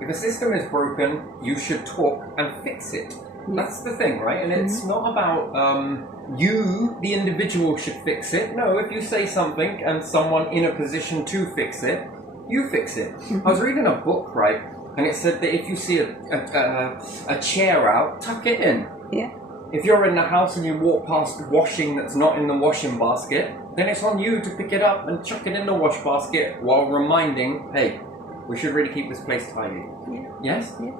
If a system is broken, you should talk and fix it. That's the thing, right? And it's not about you, the individual, should fix it. No, if you say something and someone in a position to fix it, you fix it. I was reading a book, right? And it said that if you see a chair out, tuck it in. Yeah. If you're in the house and you walk past washing that's not in the washing basket, then it's on you to pick it up and chuck it in the wash basket while reminding, hey, we should really keep this place tidy. Yeah. Yes? Yeah.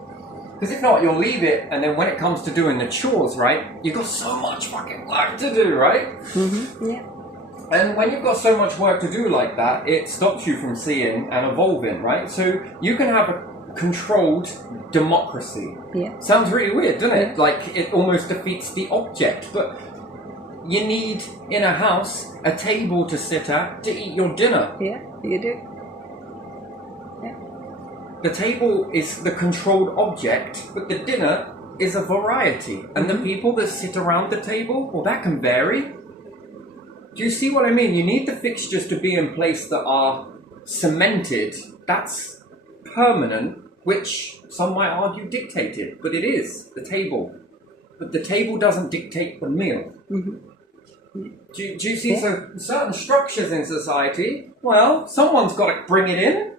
Because if not, you'll leave it, and then when it comes to doing the chores, right, you've got so much fucking work to do, right? Yeah. And when you've got so much work to do like that, it stops you from seeing and evolving, right? So you can have a controlled democracy. Yeah. Sounds really weird, doesn't it? Like it almost defeats the object. But you need, in a house, a table to sit at to eat your dinner. Yeah, you do. The table is the controlled object, but the dinner is a variety. And the people that sit around the table, well, that can vary. Do you see what I mean? You need the fixtures to be in place that are cemented. That's permanent, which some might argue dictated, but it is the table. But the table doesn't dictate the meal. Do you see? So certain structures in society, well, someone's got to bring it in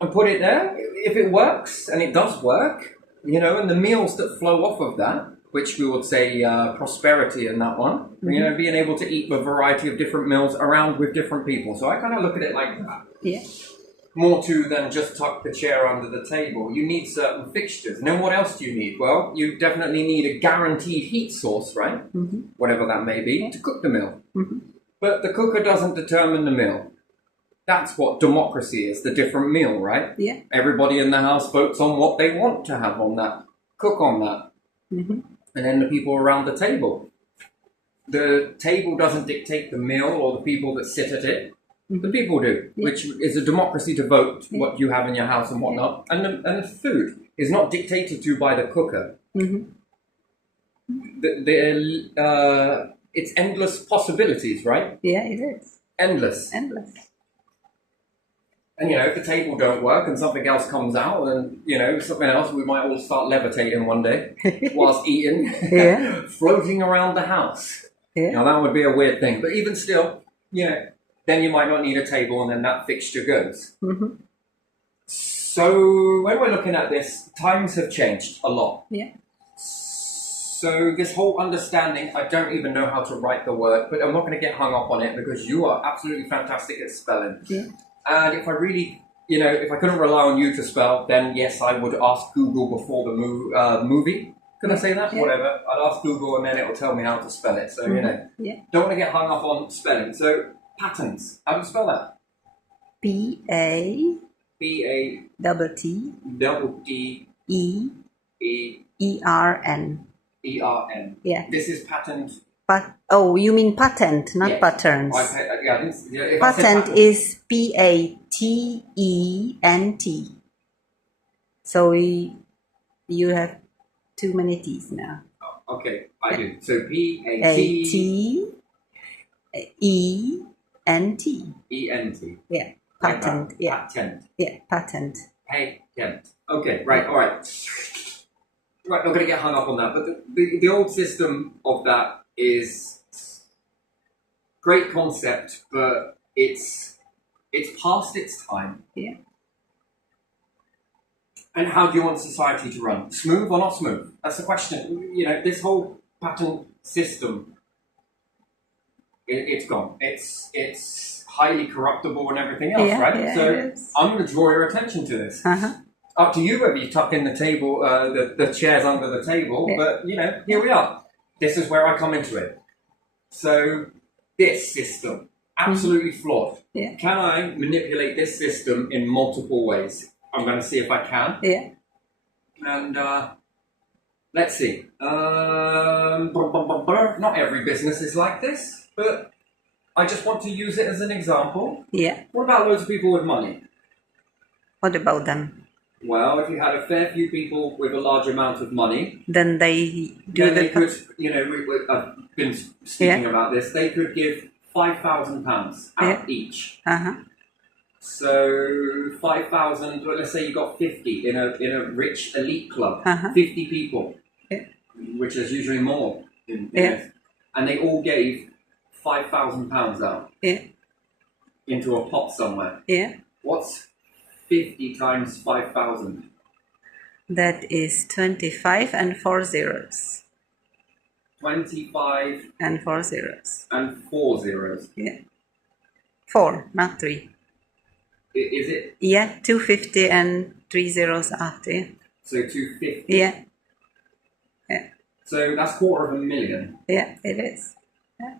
and put it there. If it works, and it does work, you know, and the meals that flow off of that, which we would say prosperity in that one, you know, being able to eat a variety of different meals around with different people. So I kind of look at it like that. Yeah. More to than just tuck the chair under the table. You need certain fixtures. And then what else do you need? Well, you definitely need a guaranteed heat source, right? Whatever that may be, to cook the meal. But the cooker doesn't determine the meal. That's what democracy is, the different meal, right? Yeah. Everybody in the house votes on what they want to have on that, cook on that. And then the people around the table. The table doesn't dictate the meal or the people that sit at it. The people do, which is a democracy to vote what you have in your house and whatnot. And the food is not dictated to by the cooker. It's endless possibilities, right? Yeah, it is. Endless. Endless. And, you know, if the table don't work and something else comes out and, you know, something else, we might all start levitating one day whilst eating, floating around the house. Now, that would be a weird thing. But even still, you know, then you might not need a table and then that fixture goes. So when we're looking at this, times have changed a lot. Yeah. So this whole understanding, I don't even know how to write the word, but I'm not going to get hung up on it because you are absolutely fantastic at spelling. Yeah. And if I really, you know, if I couldn't rely on you to spell, then yes, I would ask Google before the movie. Can I say that? Whatever. I'd ask Google and then it'll tell me how to spell it. So, you know, don't want to get hung up on spelling. So, patterns. How do you spell that? P-A double T T E E-R-N. E-R-N. Yeah. This is patent. Oh, you mean patent, not patterns. Patent is Patent. So you have too many T's now. Oh, okay, I do. So P-A-T-E-N-T. E-N-T. Yeah, patent. Yeah. Patent. Yeah, patent. Patent. Okay, right, all right. Right, not going to get hung up on that, but the old system of that is great concept, but it's past its time. Yeah. And how do you want society to run? Smooth or not smooth? That's the question. You know, this whole patent system, it's gone. It's highly corruptible and everything else, right? Yeah, so I'm going to draw your attention to this. Up to you whether you tuck in the table, the chairs under the table, but, you know, here we are. This is where I come into it. So, this system, absolutely flawed. Yeah. Can I manipulate this system in multiple ways? I'm going to see if I can. Yeah. And, let's see. Not every business is like this, but I just want to use it as an example. Yeah. What about loads of people with money? What about them? Well, if you had a fair few people with a large amount of money, then they could, you know, I've been speaking about this, they could give £5,000 out each. So 5,000. Well, let's say you got 50 in a rich elite club. 50 people, Yeah. which is usually more. Yeah. And they all gave £5,000 out Yeah. into a pot somewhere. Yeah. What's 50 times 5,000? That is 25 and 4 zeros. 25 And 4 zeros. and 4 zeros. Yeah. 4, not 3. Is it? Yeah, 250 and 3 zeros after. Yeah. So 250. Yeah. Yeah. So that's $250,000. Yeah, it is. Yeah.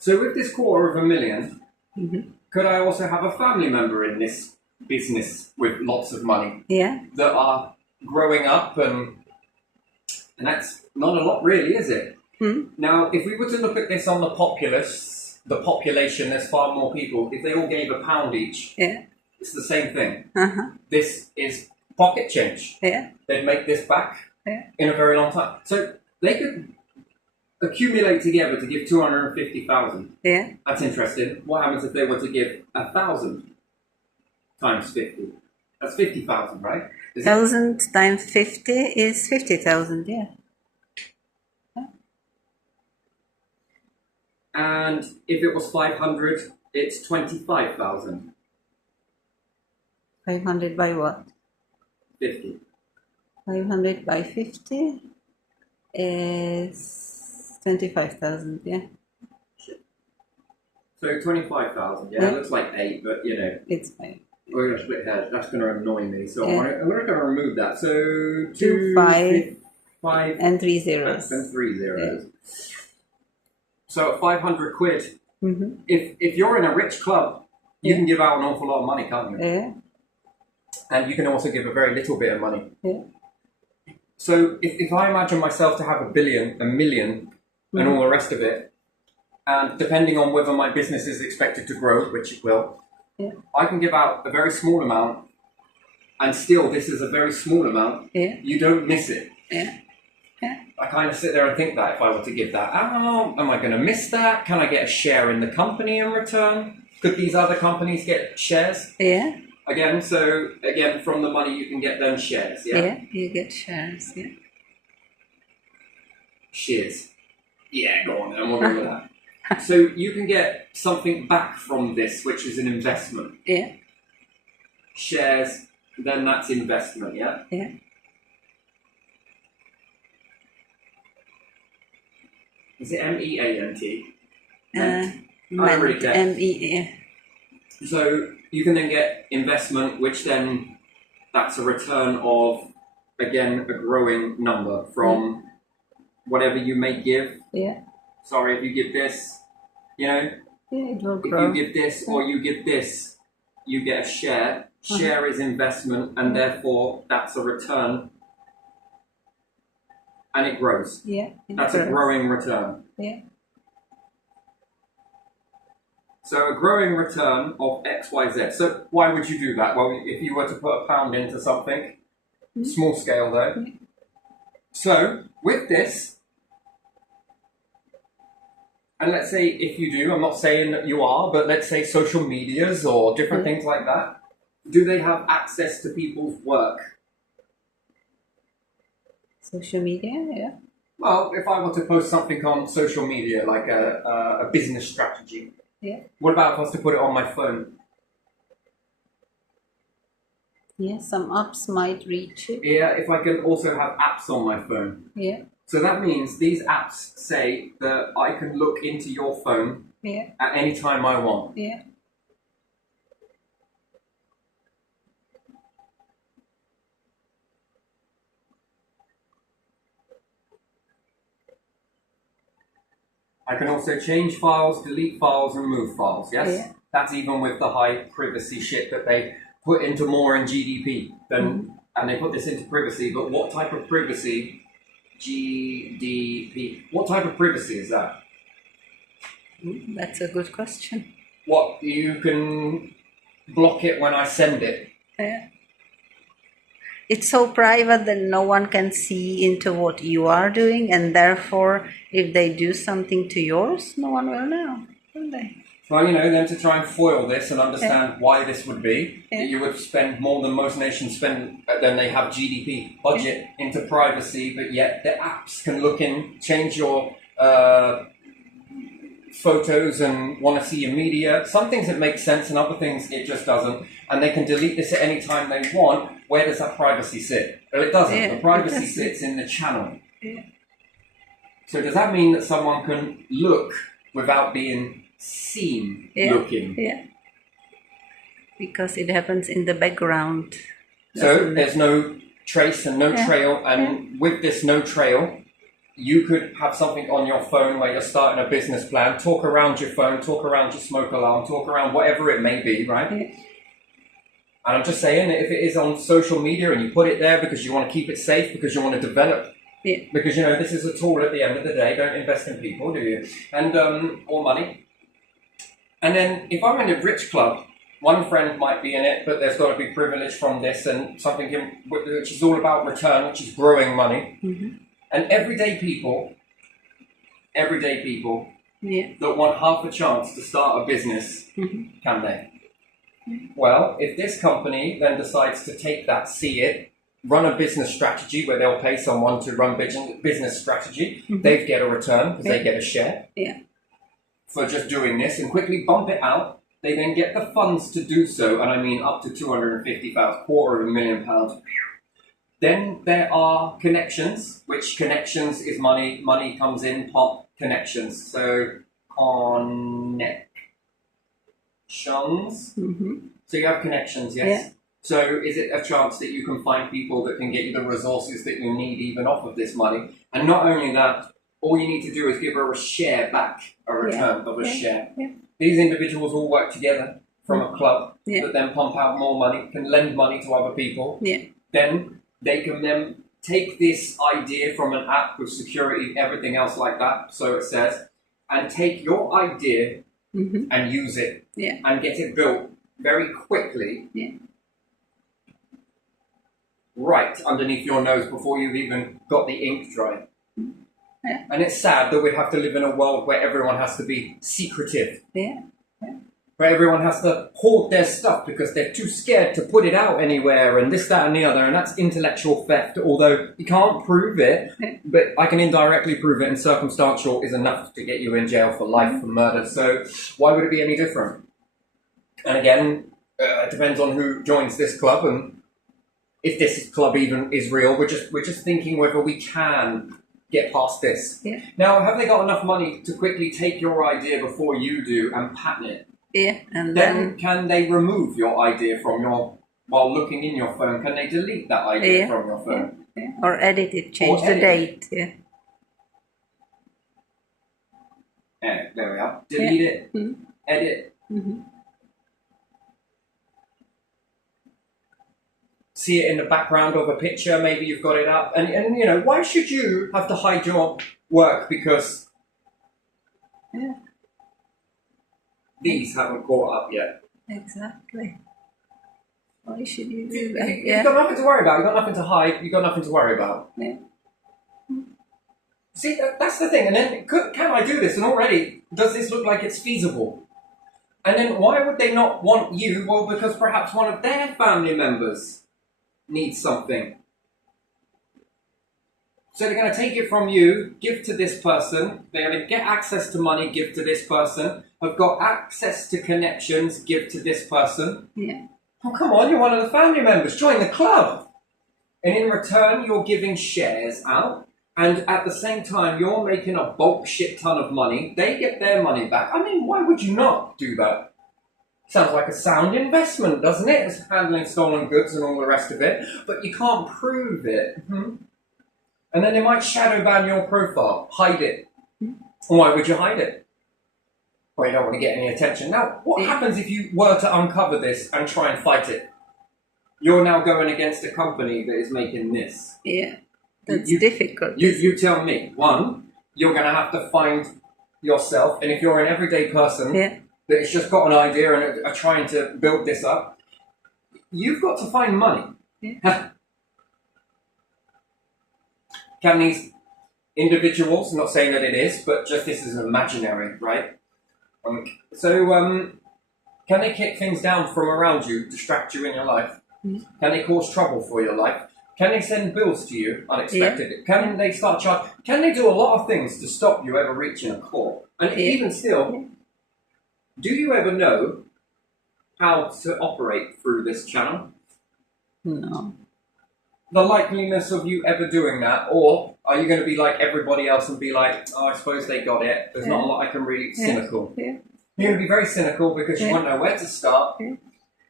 So with this $250,000, Mm-hmm. could I also have a family member in this business with lots of money Yeah. that are growing up, and that's not a lot really, is it? Hmm. Now, if we were to look at this on the population, there's far more people. If they all gave £1 each, Yeah. it's the same thing. Uh-huh. This is pocket change. Yeah. They'd make this back Yeah. in a very long time. So they could accumulate together to give 250,000. Yeah. That's interesting. What happens if they were to give 1,000 times 50? That's 50,000, right? Is it? 1,000 times 50 is 50,000, yeah. And if it was 500, it's 25,000. 500 by what? 50. 500 by 50 is 25,000, yeah. So 25,000, yeah, Yeah. it looks like 8, but you know, It's fine. we're going to split hairs. That's going to annoy me. So Yeah. I'm going to remove that. So 2, 5, 5 and 3 zeros. and 3 zeros. So at 500 quid, Mm-hmm. if you're in a rich club, you Yeah. can give out an awful lot of money, can't you? Yeah. And you can also give a very little bit of money. Yeah. So if I imagine myself to have a billion, a million, and all the rest of it, and depending on whether my business is expected to grow, which it will, Yeah. I can give out a very small amount, and still this is a very small amount. Yeah. You don't miss it. Yeah. Yeah. I kind of sit there and think that if I were to give that out, am I going to miss that? Can I get a share in the company in return? Could these other companies get shares? Yeah. Again, from the money you can get them shares, yeah? Yeah. You get shares, yeah. Shares. Yeah, go on then, we'll go with that. So you can get something back from this, which is an investment. Yeah. Shares, then that's investment, yeah? Yeah. Is it MEANT? Ment, really care. M-E-A. So you can then get investment, which then that's a return of, again, a growing number from whatever you may give. Yeah. Sorry, if you give this, you know, Yeah, it will if grow. you give this or you give this, you get a share. Share is investment, and therefore that's a return, and it grows. Yeah. It That's a grows. growing return. Yeah. So a growing return of XYZ. So why would you do that? Well, if you were to put £1 into something, small scale though. So with this, and let's say if you do, I'm not saying that you are, but let's say social medias or different things like that, do they have access to people's work? Social media, yeah. Well, if I were to post something on social media, like a business strategy, Yeah. what about if I was to put it on my phone? Yeah, some apps might reach it. Yeah, if I can also have apps on my phone. Yeah. So that means these apps say that I can look into your phone Yeah. at any time I want. Yeah. I can also change files, delete files, and move files, yes? Yeah. That's even with the high privacy shit that they put into more in GDP. And they put this into privacy, but what type of privacy? GDP. What type of privacy is that? That's a good question. What, you can block it when I send it? Yeah. It's so private that no one can see into what you are doing, and therefore, if they do something to yours, no one will know, will they? Well, then to try and foil this and understand why this would be, that you would spend more than most nations spend, than they have GDP budget into privacy, but yet the apps can look in, change your photos and want to see your media. Some things it makes sense and other things it just doesn't. And they can delete this at any time they want. Where does that privacy sit? Well, it doesn't. The privacy sits in the channel. So does that mean that someone can look without being seen looking? Yeah. Because it happens in the background. So there's no trace and no trail. And with this no trail, you could have something on your phone where you're starting a business plan, talk around your phone, talk around your smoke alarm, talk around whatever it may be, right? And I'm just saying that if it is on social media and you put it there because you want to keep it safe, because you want to develop, because, this is a tool at the end of the day. Don't invest in people, do you? And, or money. And then if I'm in a rich club, one friend might be in it, but there's got to be privilege from this and something which is all about return, which is growing money. And everyday people that want half a chance to start a business, can they? Well, if this company then decides to take that, see it, run a business strategy where they'll pay someone to run business strategy, they get a return because they get a share for just doing this and quickly bump it out. They then get the funds to do so, and I mean up to 250,000, £250,000. Then there are connections, which connections is money. Money comes in, pot connections. So connections. So you have connections, yes? So is it a chance that you can find people that can get you the resources that you need even off of this money? And not only that, all you need to do is give her a share back, a return of a share. These individuals all work together from a club that then pump out more money, can lend money to other people. Then they can then take this idea from an app with security, everything else like that, so it says, and take your idea and use it and get it built very quickly right underneath your nose before you've even got the ink dry. And it's sad that we have to live in a world where everyone has to be secretive. Where everyone has to hoard their stuff because they're too scared to put it out anywhere and this, that and the other, and that's intellectual theft, although you can't prove it, but I can indirectly prove it, and circumstantial is enough to get you in jail for life for murder, so why would it be any different? And again, it depends on who joins this club, and if this club even is real. We're just thinking whether we can get past this. Now, have they got enough money to quickly take your idea before you do and patent it? And then can they remove your idea from while looking in your phone? Can they delete that idea from your phone? Or edit it, change the date. There we are. Delete it, edit. See it in the background of a picture, maybe you've got it up. And why should you have to hide your work because these haven't caught up yet? Exactly. Why should you do that? You've got nothing to worry about. You've got nothing to hide. You've got nothing to worry about. See, that's the thing. And then, can I do this? And already, does this look like it's feasible? And then, why would they not want you? Well, because perhaps one of their family members needs something. So they're going to take it from you, give to this person. They're going to get access to money, give to this person. Have got access to connections, give to this person. Oh, come on, you're one of the family members. Join the club. And in return, you're giving shares out. And at the same time, you're making a bulk shit ton of money. They get their money back. I mean, why would you not do that? Sounds like a sound investment, doesn't it? It's handling stolen goods and all the rest of it. But you can't prove it. And then they might shadow ban your profile. Hide it. Why would you hide it? Well, you don't want to get any attention. Now, what happens if you were to uncover this and try and fight it? You're now going against a company that is making this. That's difficult. You tell me. One, you're going to have to find yourself. And if you're an everyday person that has just got an idea and are trying to build this up, you've got to find money. Can these individuals, I'm not saying that it is, but just this is imaginary, right? Can they kick things down from around you, distract you in your life? Mm. Can they cause trouble for your life? Can they send bills to you unexpected? Yeah. Can they start charging? Can they do a lot of things to stop you ever reaching a court? And even still, do you ever know how to operate through this channel? No. The likeliness of you ever doing that, or are you going to be like everybody else and be like, oh, I suppose they got it. There's not a lot I can really... Cynical. Yeah. You're going to be very cynical because you won't know where to start. Yeah.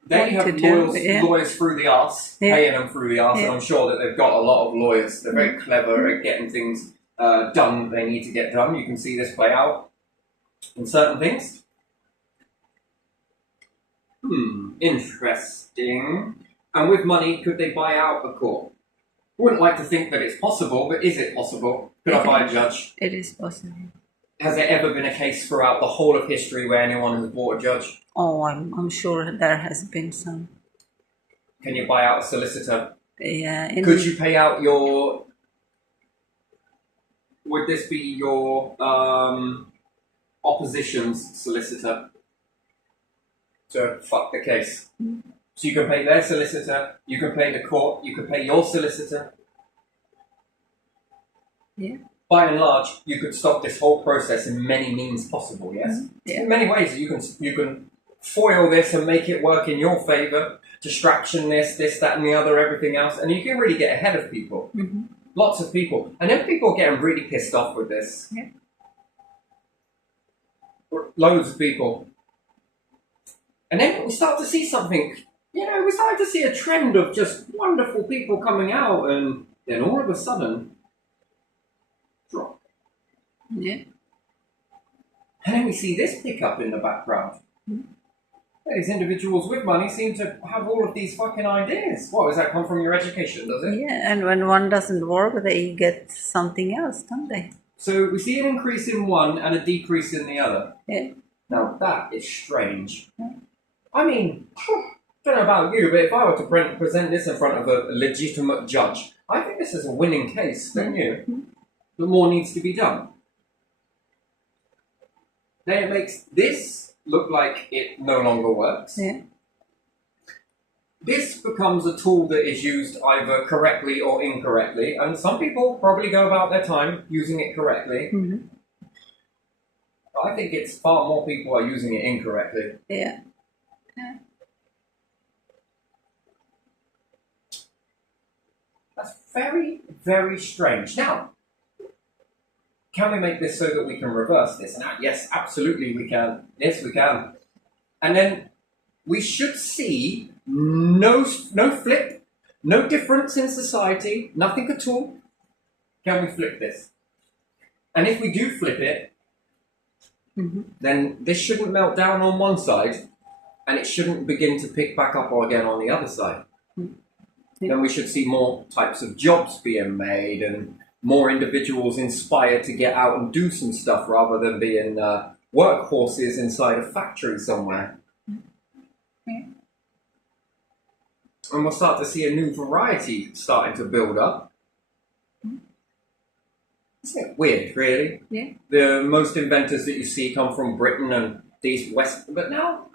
Then you have lawyers through the arse, paying them through the arse, and I'm sure that they've got a lot of lawyers. They're very clever at getting things done they need to get done. You can see this play out in certain things. Interesting. And with money, could they buy out a court? I wouldn't like to think that it's possible, but is it possible? Could I buy a judge? It is possible. Has there ever been a case throughout the whole of history where anyone has bought a judge? Oh, I'm sure there has been some. Can you buy out a solicitor? Yeah. Could you pay out your... Would this be your opposition's solicitor to fuck the case? So you can pay their solicitor, you can pay the court, you can pay your solicitor. Yeah. By and large, you could stop this whole process in many means possible, yes? Yeah. In many ways, you can foil this and make it work in your favour. Distraction, this, that and the other, everything else. And you can really get ahead of people. Mm-hmm. Lots of people. And then people are getting really pissed off with this. Yeah. Loads of people. And then we start to see something... we started to see a trend of just wonderful people coming out, and then all of a sudden, drop. Yeah. And then we see this pick up in the background. Mm-hmm. These individuals with money seem to have all of these fucking ideas. What, does that come from your education, does it? Yeah, and when one doesn't work, they get something else, don't they? So we see an increase in one and a decrease in the other. Yeah. Now that is strange. Yeah. I mean... I don't know about you, but if I were to present this in front of a legitimate judge, I think this is a winning case, don't you? Mm-hmm. But more needs to be done. Then it makes this look like it no longer works. Yeah. This becomes a tool that is used either correctly or incorrectly, and some people probably go about their time using it correctly. Mm-hmm. But I think it's far more people are using it incorrectly. Yeah. Yeah. That's very, very strange. Now, can we make this so that we can reverse this? And yes, absolutely we can. Yes, we can. And then we should see no flip, no difference in society, nothing at all. Can we flip this? And if we do flip it, then this shouldn't melt down on one side, and it shouldn't begin to pick back up again on the other side. Then we should see more types of jobs being made and more individuals inspired to get out and do some stuff rather than being workhorses inside a factory somewhere. And we'll start to see a new variety starting to build up. Isn't it weird, really? Yeah. The most inventors that you see come from Britain and these West... But now,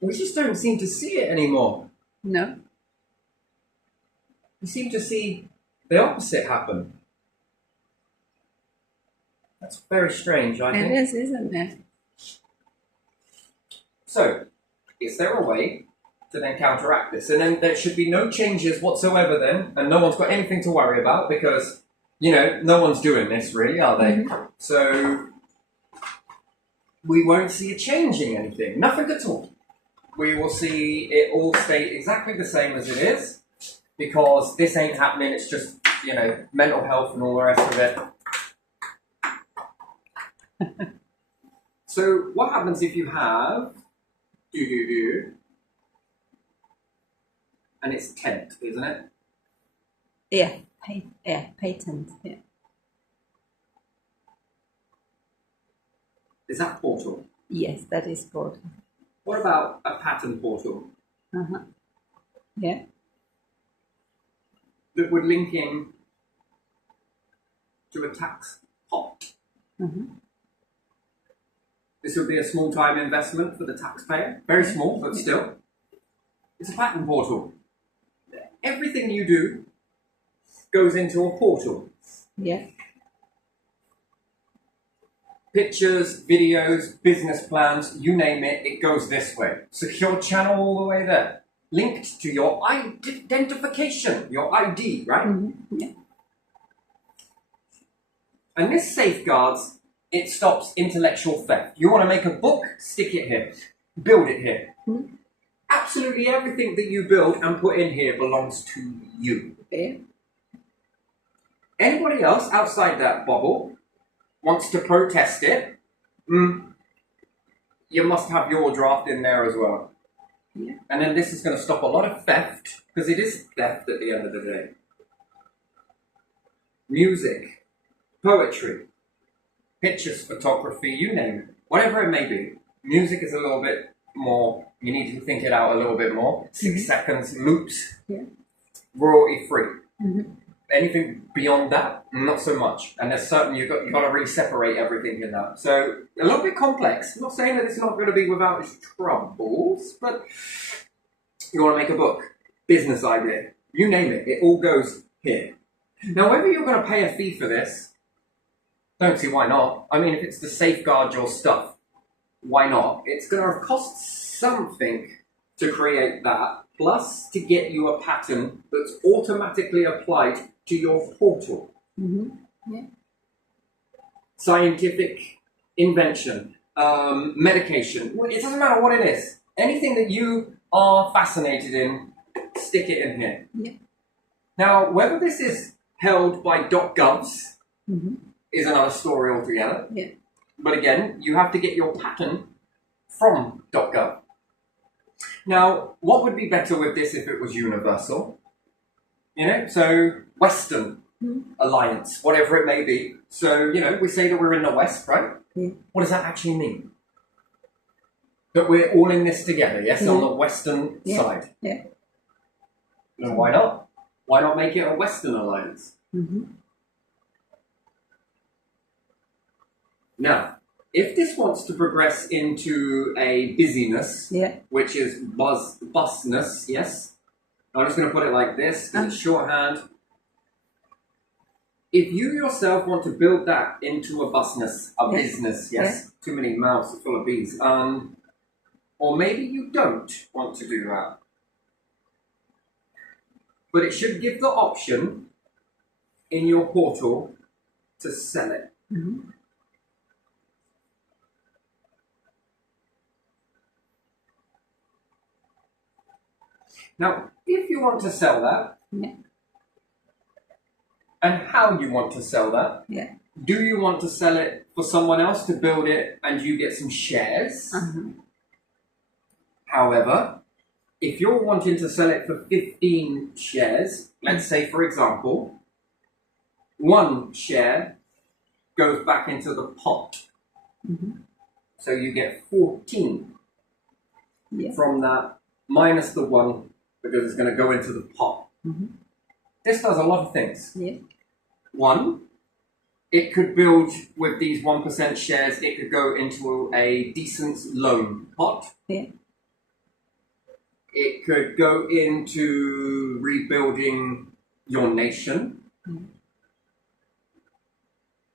we just don't seem to see it anymore. No. We seem to see the opposite happen. That's very strange, I think. It is, isn't it? So, is there a way to then counteract this? And then there should be no changes whatsoever then, and no one's got anything to worry about because, no one's doing this really, are they? Mm-hmm. So, we won't see a change in anything. Nothing at all. We will see it all stay exactly the same as it is. Because this ain't happening, it's just, mental health and all the rest of it. So, what happens if you have... And it's tent, isn't it? Yeah, patent, yeah. Is that portal? Yes, that is portal. What about a patent portal? Uh-huh. Yeah. That would link in to a tax pot. Mm-hmm. This would be a small-time investment for the taxpayer. Very small, but still. It's a patent portal. Everything you do goes into a portal. Yeah. Pictures, videos, business plans, you name it, it goes this way. Secure channel all the way there. Linked to your identification, your ID, right? Mm-hmm. Yeah. And this safeguards, it stops intellectual theft. You want to make a book, stick it here. Build it here. Mm-hmm. Absolutely everything that you build and put in here belongs to you. Okay. Anybody else outside that bubble wants to protest it, you must have your draft in there as well. Yeah. And then this is going to stop a lot of theft, because it is theft at the end of the day. Music, poetry, pictures, photography, you name it. Whatever it may be. Music is a little bit more, you need to think it out a little bit more. 6 seconds, loops, royalty free. Mm-hmm. Anything beyond that, not so much. And there's certain you've got to really separate everything in that. So a little bit complex. I'm not saying that it's not going to be without its troubles, but you want to make a book, business idea, you name it. It all goes here. Now, whether you're going to pay a fee for this, don't see why not. I mean, if it's to safeguard your stuff, why not? It's going to cost something to create that, plus to get you a pattern that's automatically applied to your portal. Mm-hmm. Yeah. Scientific invention, medication. It doesn't matter what it is. Anything that you are fascinated in, stick it in here. Yeah. Now, whether this is held by .govs is another story altogether. Yeah. But again, you have to get your pattern from .gov. Now, what would be better with this if it was universal? You know, so Western Alliance, whatever it may be. So, you know, we say that we're in the West, right? Yeah. What does that actually mean? That we're all in this together, yes, on the Western side. Yeah. Then why not? Why not make it a Western Alliance? Mm-hmm. Now, if this wants to progress into a busyness, which is busness, yes, I'm just going to put it like this, because it's shorthand. If you yourself want to build that into a busness, a business, too many mouths are full of bees, or maybe you don't want to do that, but it should give the option in your portal to sell it. Mm-hmm. Now, if you want to sell that, and how you want to sell that, do you want to sell it for someone else to build it and you get some shares? However, if you're wanting to sell it for 15 shares, let's say, for example, 1 share goes back into the pot. So you get 14 from that, minus the 1, because it's going to go into the pot. This does a lot of things. 1, it could build with these 1% shares, it could go into a decent loan pot. It could go into rebuilding your nation.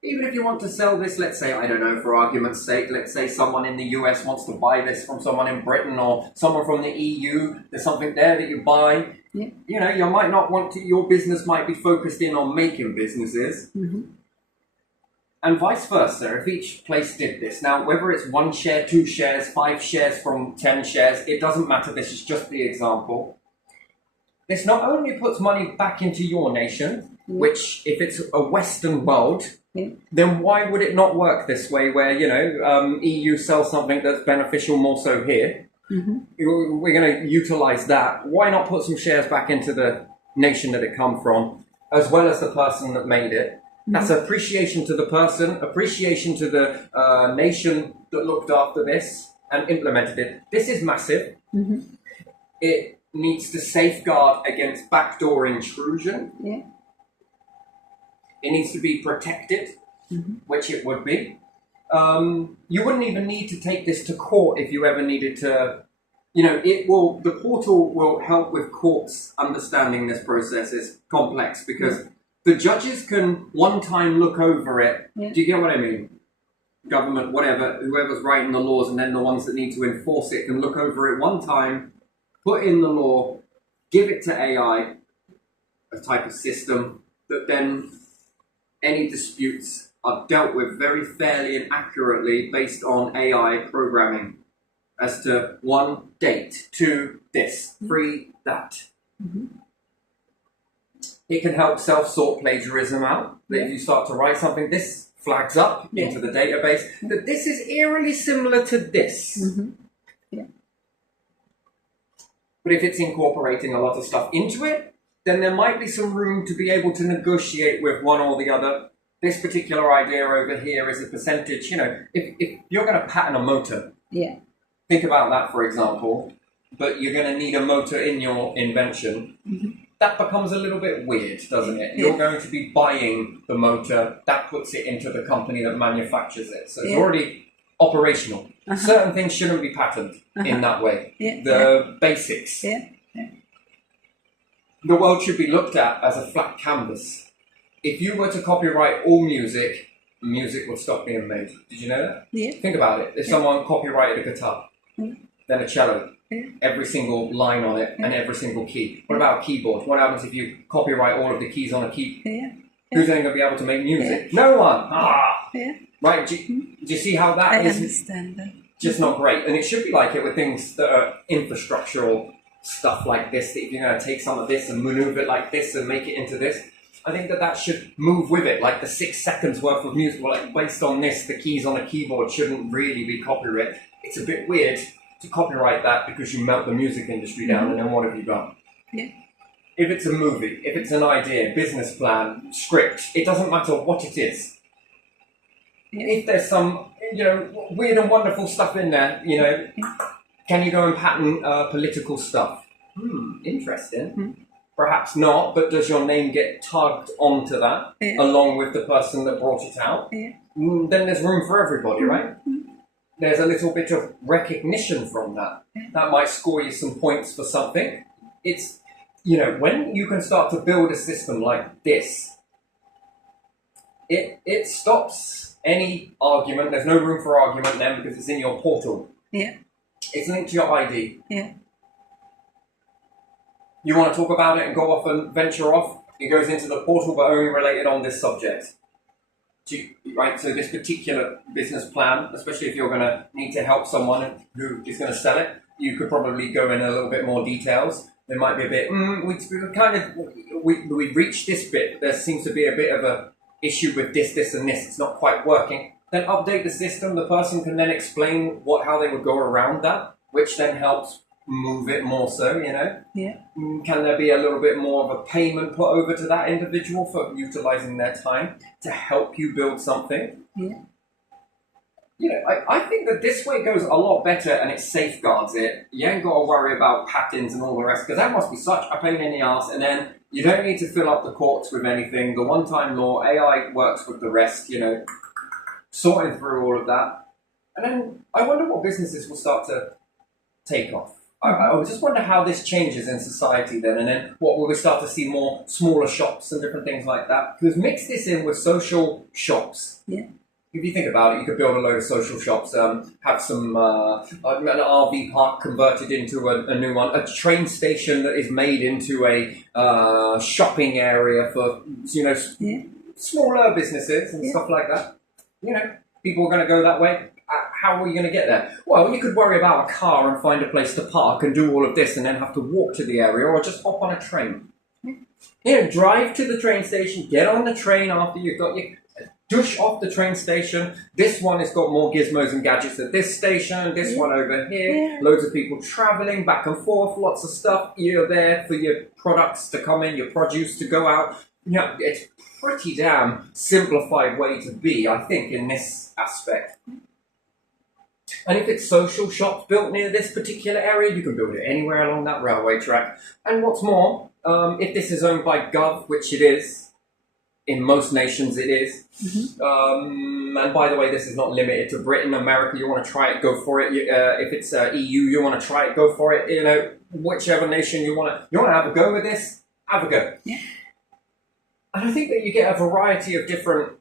Even if you want to sell this, let's say, I don't know, for argument's sake, let's say someone in the US wants to buy this from someone in Britain or someone from the EU, there's something there that you buy. You know, you might not want to, your business might be focused in on making businesses. And vice versa, if each place did this. Now, whether it's 1 share, 2 shares, 5 shares from 10 shares, it doesn't matter, this is just the example. This not only puts money back into your nation, which if it's a Western world, then why would it not work this way where, you know, EU sells something that's beneficial more so here? We're going to utilize that. Why not put some shares back into the nation that it come from, as well as the person that made it? That's appreciation to the person, appreciation to the nation that looked after this and implemented it. This is massive. It needs to safeguard against backdoor intrusion. It needs to be protected, which it would be. You wouldn't even need to take this to court if you ever needed to. The portal will help with courts understanding this process is complex because the judges can one time look over it. Yeah. Do you get what I mean? Government, whatever, whoever's writing the laws, and then the ones that need to enforce it can look over it one time, put in the law, give it to AI, a type of system that then any disputes are dealt with very fairly and accurately based on AI programming as to 1, date, 2, this, 3, that. Mm-hmm. It can help self-sort plagiarism out. That if you start to write something, this flags up into the database that this is eerily similar to this. Mm-hmm. Yeah. But if it's incorporating a lot of stuff into it, then there might be some room to be able to negotiate with one or the other. This particular idea over here is a percentage. If you're going to patent a motor, think about that, for example, but you're going to need a motor in your invention. Mm-hmm. That becomes a little bit weird, doesn't it? You're going to be buying the motor, that puts it into the company that manufactures it. So it's already operational. Uh-huh. Certain things shouldn't be patented in that way. The basics. The world should be looked at as a flat canvas. If you were to copyright all music, music would stop being made. Did you know that? Yeah. Think about it. If someone copyrighted a guitar, then a cello, every single line on it and every single key. What about a keyboard? What happens if you copyright all of the keys on a key? Who's then going to be able to make music? No one. Right? Do you see how that is understand that. Just not great? And it should be like it with things that are infrastructural stuff like this. That if you're going to take some of this and maneuver it like this and make it into this, I think that should move with it. Like the 6 seconds worth of music, based on this, the keys on a keyboard shouldn't really be copyright. It's a bit weird to copyright that because you melt the music industry down, and then what have you done? Yeah. If it's a movie, if it's an idea, business plan, script, it doesn't matter what it is. Yeah. If there's some, weird and wonderful stuff in there, can you go and patent political stuff? Interesting. Perhaps not, but does your name get tagged onto that along with the person that brought it out? Then there's room for everybody, right? There's a little bit of recognition from that. That might score you some points for something. It's, when you can start to build a system like this, it stops any argument. There's no room for argument then because it's in your portal. Yeah. It's linked to your ID. Yeah. You want to talk about it and go off and venture off, it goes into the portal but only related on this subject. Right, so this particular business plan, especially if you're going to need to help someone who is going to sell it, you could probably go in a little bit more details. There might be a bit, we've reached this bit, there seems to be a bit of a issue with this and this, it's not quite working. Then update the system, the person can then explain how they would go around that, which then helps move it more so, Yeah. Can there be a little bit more of a payment put over to that individual for utilizing their time to help you build something? Yeah. I think that this way goes a lot better and it safeguards it. You ain't got to worry about patents and all the rest, because that must be such a pain in the ass. And then you don't need to fill up the courts with anything. The one-time law, AI works with the rest, sorting through all of that. And then I wonder what businesses will start to take off. I just wonder how this changes in society then, and then what will we start to see more smaller shops and different things like that? Because mix this in with social shops. Yeah. If you think about it, you could build a load of social shops, have some an RV park converted into a new one, a train station that is made into a shopping area for smaller businesses and stuff like that. People are going to go that way. How are you going to get there? Well, you could worry about a car and find a place to park and do all of this and then have to walk to the area or just hop on a train. Drive to the train station, get on the train after you've got your dush off the train station. This one has got more gizmos and gadgets at this station, this one over here. Loads of people traveling back and forth, lots of stuff. You're there for your products to come in, your produce to go out. It's pretty damn simplified way to be, I think, in this aspect. And if it's social shops built near this particular area, you can build it anywhere along that railway track. And what's more, if this is owned by Gov, which it is, In most nations it is. And by the way, this is not limited to Britain. America, you want to try it, go for it. If it's EU, you want to try it, go for it. You know, whichever nation you want to have a go with this, have a go. Yeah. And I think that you get a variety of different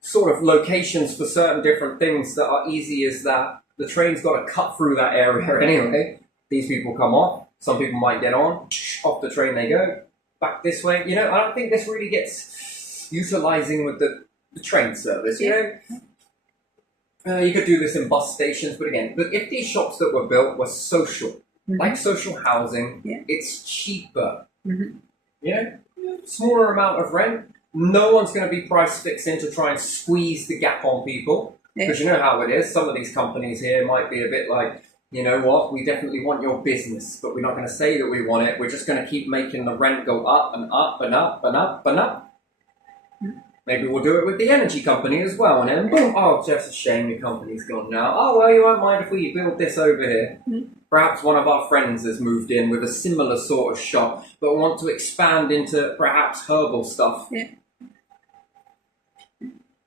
sort of locations for certain different things that are easy as that. The train's got to cut through that area anyway. These people come off. Some people might get on. Off the train they go. Back this way. You know, I don't think this really gets utilizing with the train service, you know. You could do this in bus stations, but again, if these shops that were built were social, like social housing, it's cheaper. You know, smaller amount of rent. No one's going to be price fixing to try and squeeze the gap on people. Because you know how it is. Some of these companies here might be a bit like, you know what, we definitely want your business, but we're not going to say that we want it. We're just going to keep making the rent go up and up and up and up and up. Maybe we'll do it with the energy company as well. And then, boom, oh, just a shame your company's gone now. Oh, well, you won't mind if we build this over here. Perhaps one of our friends has moved in with a similar sort of shop, but want to expand into perhaps herbal stuff.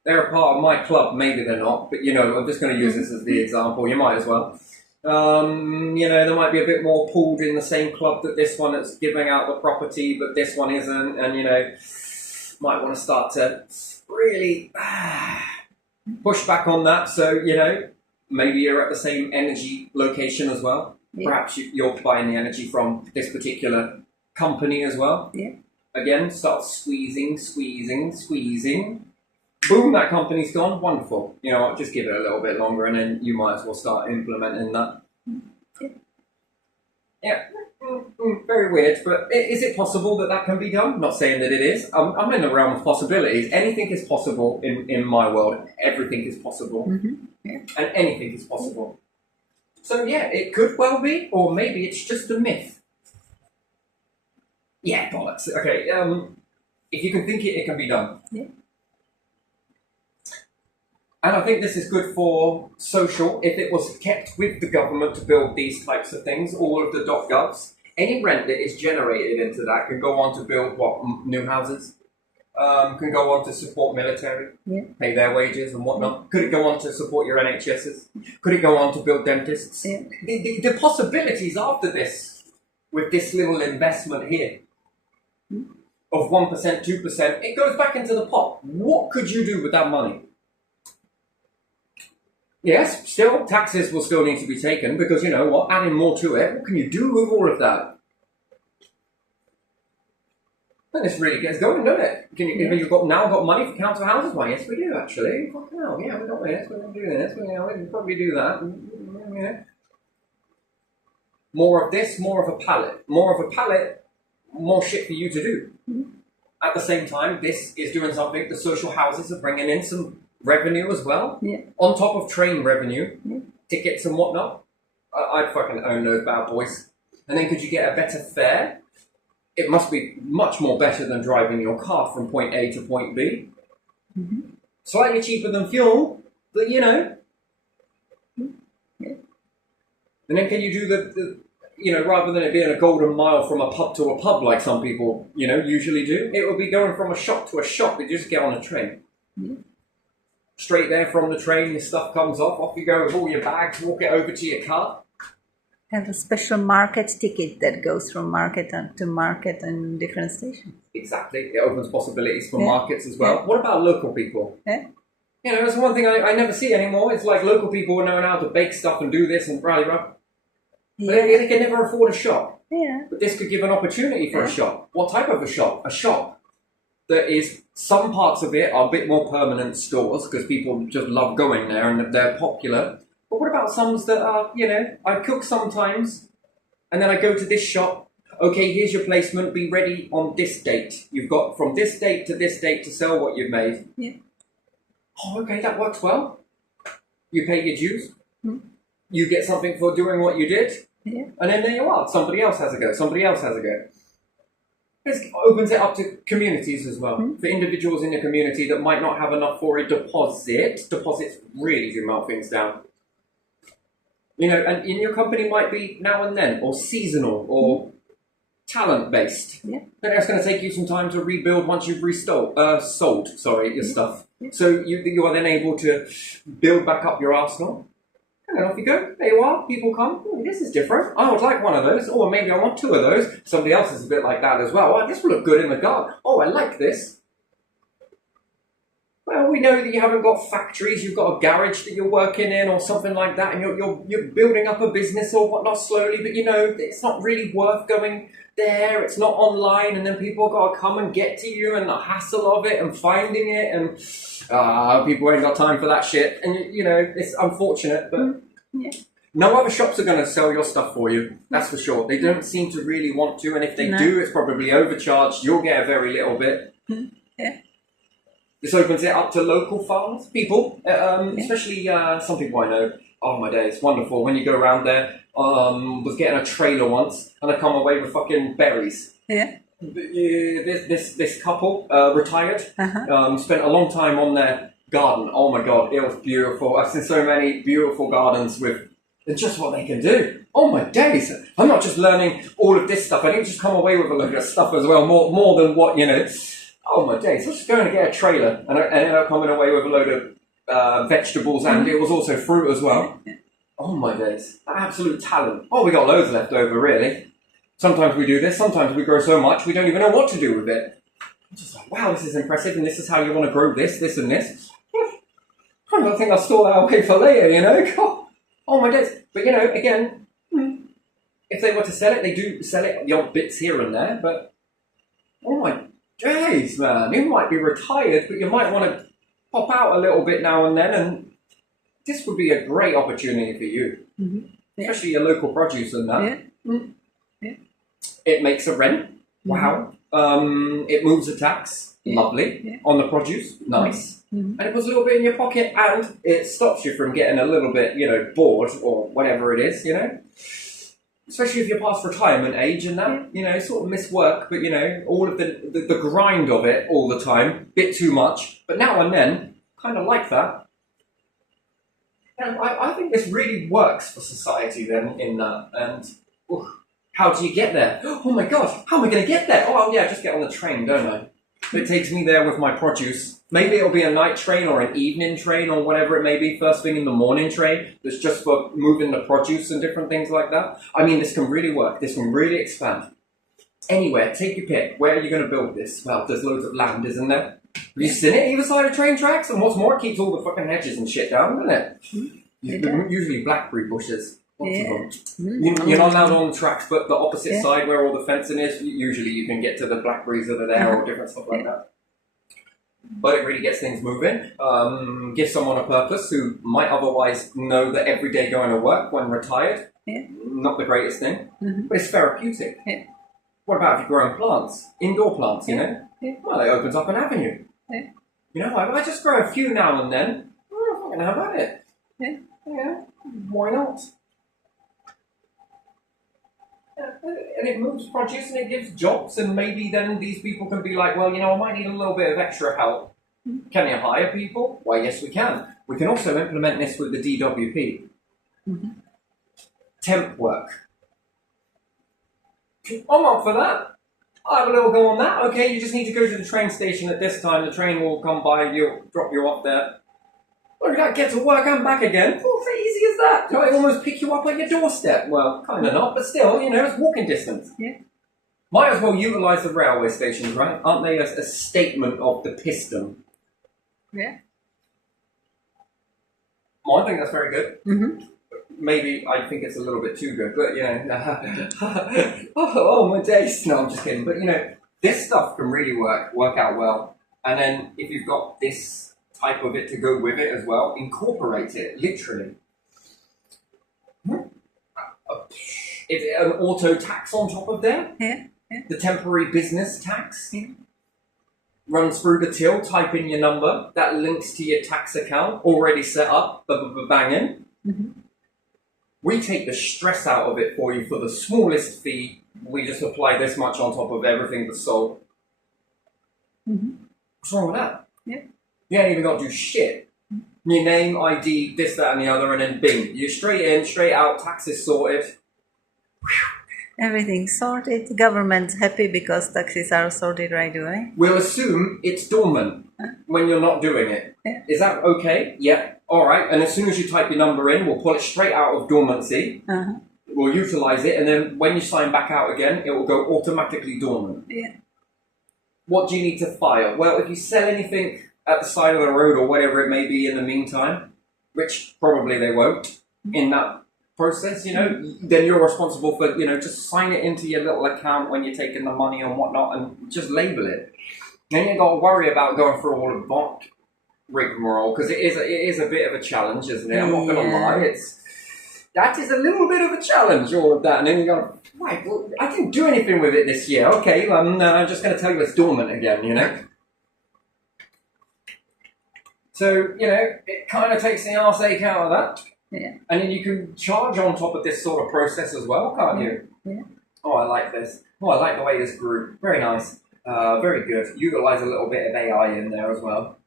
They're a part of my club, maybe they're not, but you know, I'm just going to use this as the example, you might as well. You know, there might be a bit more pulled in the same club that this one that's giving out the property, but this one isn't, and you know, might want to start to really push back on that. So, you know, maybe you're at the same energy location as well. Perhaps you're buying the energy from this particular company as well. Again, start squeezing. Boom, that company's gone. Wonderful. You know, just give it a little bit longer and then you might as well start implementing that. Very weird, but is it possible that that can be done? I'm not saying that it is. I'm in the realm of possibilities. Anything is possible in my world. Everything is possible. And anything is possible. So yeah, it could well be, or maybe it's just a myth. Yeah, bollocks. Okay, if you can think it, it can be done. And I think this is good for social. If it was kept with the government to build these types of things, all of the .govs, any rent that is generated into that can go on to build new houses, can go on to support military, pay their wages and whatnot. Could it go on to support your NHSs? Could it go on to build dentists? The possibilities after this, with this little investment here, of 1%, 2%, it goes back into the pot. What could you do with that money? Yes, still, taxes will still need to be taken because, you know what, adding more to it, what can you do with all of that? And this really gets going, doesn't it? You've now got money for council houses? Why, yes, we do, actually. Fucking hell, yeah, we got this, we're going to do this, we can probably do that. More of this, more of a pallet. More of a pallet, more shit for you to do. At the same time, this is doing something. The social houses are bringing in some revenue as well, on top of train revenue, tickets and whatnot. I'd fucking own those bad boys. And then could you get a better fare? It must be much more better than driving your car from point A to point B. Slightly cheaper than fuel, but you know. And then can you do the you know, rather than it being a golden mile from a pub to a pub like some people, you know, usually do, it will be going from a shop to a shop. You just get on a train. Straight there from the train, your stuff comes off you go with all your bags, walk it over to your car. Have a special market ticket that goes from market to market and different stations. Exactly, it opens possibilities for markets as well. What about local people? You know, that's one thing I never see anymore. It's like local people knowing how to bake stuff and do this and rah. They can never afford a shop. But this could give an opportunity for a shop. What type of a shop? A shop that is, some parts of it are a bit more permanent stores because people just love going there and they're popular. But what about some that are, you know, I cook sometimes and then I go to this shop. Okay, here's your placement. Be ready on this date. You've got from this date to this date to sell what you've made. Oh, okay, that works well. You pay your dues. You get something for doing what you did. And then there you are. Somebody else has a go. Somebody else has a go. This opens it up to communities as well. For individuals in the community that might not have enough for a deposit. Deposits really do melt things down. You know, and in your company might be now and then, or seasonal, or talent-based. Yeah. Then it's going to take you some time to rebuild once you've sold your stuff. Yeah. So you are then able to build back up your arsenal. And then off you go. There you are. People come. Oh, this is different. I would like one of those. Or maybe I want two of those. Somebody else is a bit like that as well. Oh, this will look good in the garden. Oh, I like this. Well, we know that you haven't got factories. You've got a garage that you're working in or something like that. And you're building up a business or whatnot slowly. But, it's not really worth going there. It's not online. And then people got to come and get to you and the hassle of it and finding it. And people ain't got time for that shit. And, it's unfortunate. But no other shops are going to sell your stuff for you. That's for sure. They don't seem to really want to. And if they do, it's probably overcharged. You'll get a very little bit. Yeah. This opens it up to local farmers, people, especially some people I know. Oh my days, wonderful. When you go around there, was getting a trailer once and I come away with fucking berries. Yeah. This couple, retired, spent a long time on their garden. Oh my God, it was beautiful. I've seen so many beautiful gardens with just what they can do. Oh my days. I'm not just learning all of this stuff. I didn't just come away with a load of stuff as well, more than what, Oh my days, I was just going to get a trailer and I ended up coming away with a load of vegetables and it was also fruit as well. Oh my days, absolute talent. Oh, we got loads left over, really. Sometimes we do this, sometimes we grow so much we don't even know what to do with it. I'm just like, wow, this is impressive and this is how you want to grow this and this. I don't think I'll store that away for later, God. Oh my days. But, again, if they were to sell it, they do sell it, the odd bits here and there, but oh my jeez, man, you might be retired, but you might want to pop out a little bit now and then, and this would be a great opportunity for you, especially your local produce and that. It makes a rent, wow. It moves a tax, lovely, on the produce, nice. And it puts a little bit in your pocket, and it stops you from getting a little bit, bored or whatever it is, Especially if you're past retirement age and that, sort of miss work, but, all of the grind of it all the time, bit too much. But now and then, kind of like that. And I think this really works for society then in that. And how do you get there? Oh my God, how am I going to get there? Oh, yeah, just get on the train, don't I? It takes me there with my produce. Maybe it'll be a night train or an evening train or whatever it may be, first thing in the morning train that's just for moving the produce and different things like that. I mean, this can really work. This can really expand. Anywhere, take your pick. Where are you going to build this? Well, there's loads of land, isn't there? Have you seen it either side of train tracks? And what's more, it keeps all the fucking hedges and shit down, doesn't it? Usually blackberry bushes. Lots of them. You're not allowed on the tracks, but the opposite side where all the fencing is, usually you can get to the blackberries that are there or different stuff like that. But it really gets things moving, gives someone a purpose who might otherwise know that every day going to work when retired, not the greatest thing, but it's therapeutic. What about if you're growing plants, indoor plants, Well, it opens up an avenue. I just grow a few now and then. I'm going to have at it. Yeah, why not? And it moves produce and it gives jobs, and maybe then these people can be like, well, I might need a little bit of extra help. Can you hire people? Why, yes, we can. We can also implement this with the DWP. Temp work. I'm up for that. I'll have a little go on that. Okay, you just need to go to the train station at this time. The train will come by, drop you off there. Well, you don't get to work and back again. Oh, it's as easy as that. Do I almost pick you up at your doorstep? Well, kind of not, but still, it's walking distance. Might as well utilise the railway stations, right? Aren't they a statement of the piston? Well, I think that's very good. Maybe I think it's a little bit too good, but, oh, my days. No, I'm just kidding. But, this stuff can really work out well. And then if you've got this type of it to go with it as well, incorporate it, literally. Is it an auto tax on top of there? The temporary business tax runs through the till, type in your number, that links to your tax account, already set up, banging. We take the stress out of it for you for the smallest fee. We just apply this much on top of everything that's sold. What's wrong with that? You ain't even got to do shit. Your name, ID, this, that, and the other, and then bing. You're straight in, straight out, taxes sorted. Everything's sorted. Government's happy because taxes are sorted right away. We'll assume it's dormant when you're not doing it. Yeah. Is that okay? Yeah. All right. And as soon as you type your number in, we'll pull it straight out of dormancy. We'll utilize it, and then when you sign back out again, it will go automatically dormant. Yeah. What do you need to file? Well, if you sell anything at the side of the road or whatever it may be in the meantime, which probably they won't in that process, you know, then you're responsible for, you know, just sign it into your little account when you're taking the money and whatnot and just label it. Then you got to worry about going through all of that rigmarole, because it is a bit of a challenge, isn't it? I'm not going to lie, that is a little bit of a challenge, all of that. And then you go, right, well, I didn't do anything with it this year. Okay, I'm just going to tell you it's dormant again, you know? So, you know, it kind of takes the arse ache out of that. Yeah. And then you can charge on top of this sort of process as well, can't you? Yeah. Oh, I like this. Oh, I like the way this grew. Very nice. Very good. Utilize a little bit of AI in there as well.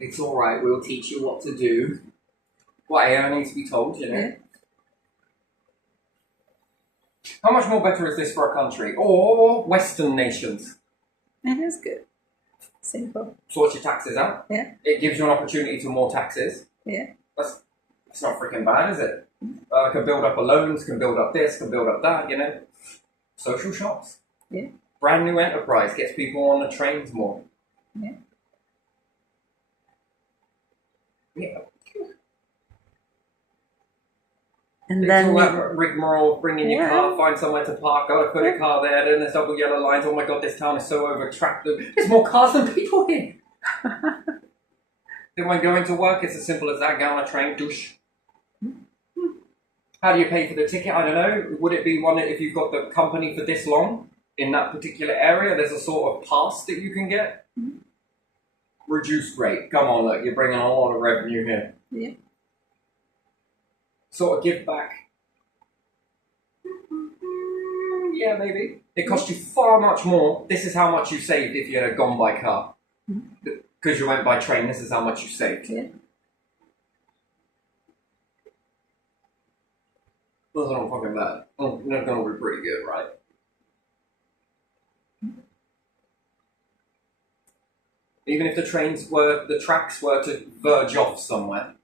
It's all right. We'll teach you what to do. What AI needs to be told, you know? Yeah. How much more better is this for a country or Western nations? It is good. Simple. Sort your taxes out. Yeah. It gives you an opportunity to more taxes. Yeah. That's not freaking bad, is it? Can build up a loans, can build up this, can build up that, you know. Social shops. Yeah. Brand new enterprise, gets people on the trains more. Yeah. Yeah. And it's then all that rigmarole, bringing your car, find somewhere to park, go put your car there, then there's double yellow lines. Oh my god, this town is so overtracted. There's more cars than people here. Then when going to work, it's as simple as that. Get on a train, douche. How do you pay for the ticket? I don't know. Would it be one if you've got the company for this long in that particular area? There's a sort of pass that you can get. Reduced rate. Come on, look, you're bringing a lot of revenue here. Yeah. Sort of give back. Yeah, maybe. It cost you far much more. This is how much you saved if you had gone by car. Because you went by train, this is how much you saved. Yeah. That's not fucking bad. That's going to be pretty good, right? Even if the tracks were to verge off somewhere.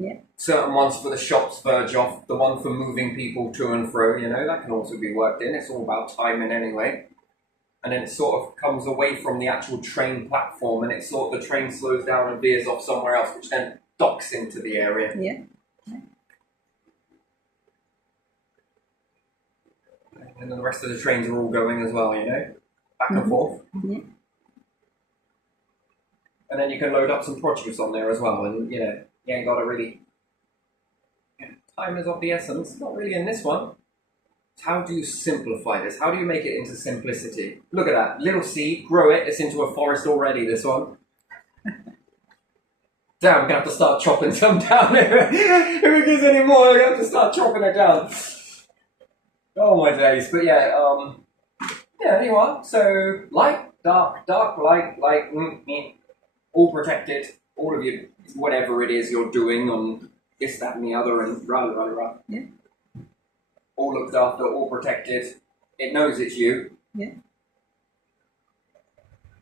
Yeah. Certain ones for the shops verge off, the one for moving people to and fro, you know, that can also be worked in. It's all about timing anyway. And then it sort of comes away from the actual train platform, and the train slows down and veers off somewhere else, which then docks into the area. Yeah. And then the rest of the trains are all going as well, you know, back and forth. Yeah. And then you can load up some produce on there as well, and you know, you ain't got to really. Time is of the essence. Not really in this one. How do you simplify this? How do you make it into simplicity? Look at that. Little seed, grow it. It's into a forest already, this one. Damn, I'm going to have to start chopping some down here. If it gives any more, I'm going to have to start chopping it down. Oh my days. But yeah, anyway. So, light, dark, light, all protected. All of you, whatever it is you're doing on this, that, and the other, and rah. Yeah. All looked after, all protected. It knows it's you. Yeah.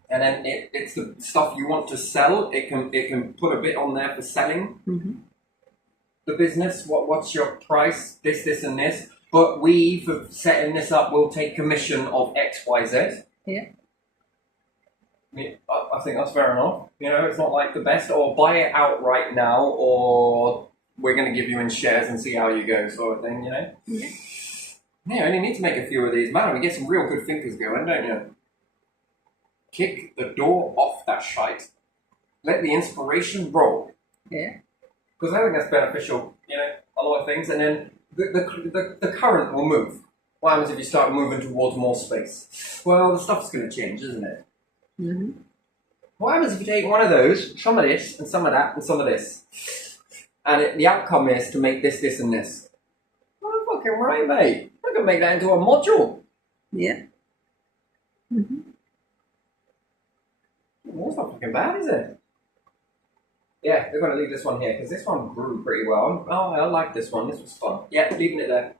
And then it's the stuff you want to sell. It can put a bit on there for selling the business. What's your price? This, and this. But we, for setting this up, will take commission of X, Y, Z. Yeah. I think that's fair enough. You know, it's not like the best, or buy it outright now, or we're going to give you in shares and see how you go, sort of thing, you know? Yeah. Yeah, only need to make a few of these. Man, we get some real good thinkers going, don't you? Kick the door off that shite. Let the inspiration roll. Yeah. Because I think that's beneficial, you know, a lot of things. And then the current will move. What happens if you start moving towards more space? Well, the stuff's going to change, isn't it? What happens if you take one of those, some of this, and some of that, and some of this? And the outcome is to make this, and this. Oh, fucking right, mate. I can make that into a module. Yeah. Well, that's not fucking bad, is it? Yeah, we're going to leave this one here, because this one grew pretty well. Oh, I like this one. This was fun. Yeah, leaving it there.